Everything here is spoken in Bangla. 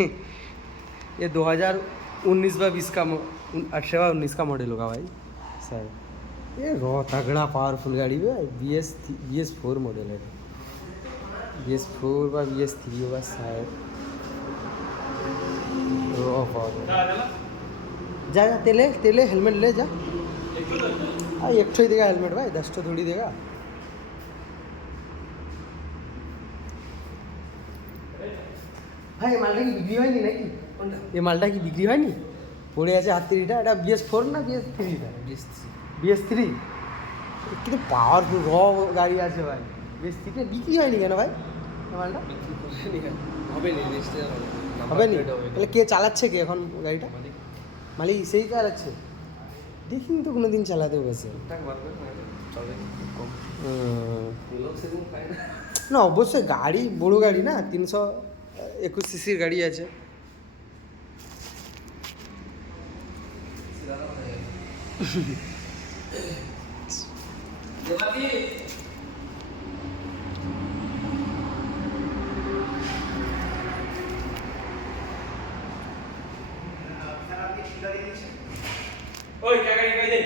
ये 2019 व 20 का 18-19 का मॉडल होगा भाई सर। ये रॉ तगड़ा पावरफुल गाड़ी है। BS4 मॉडल है। BS4 व BS3 होगा शायद। रॉ पावर जा जा तेले हेलमेट ले जा। एक ही देगा हेलमेट भाई, 10 थोड़ी देगा। ভাই মালটা কি বিক্রি হয়নি নাকি? এই মালটা কি বিক্রি হয়নি? পড়ে আছে হাতিটা। এটা BS4 না BS3? BS3 কিন্তু পাওয়ারফুল র গাড়ি আছে ভাই। BS3 বিক্রি হয়নি কেন ভাই এই মালটা? হবে নি? তাহলে কে চালাচ্ছে কে এখন গাড়িটা? মালিক সেই চালাচ্ছে। দেখিনি তো কোনোদিন চালাতেও গেছে না। অবশ্যই গাড়ি বড় গাড়ি না, 321 সিসির গাড়ি আছে। ওই টাকা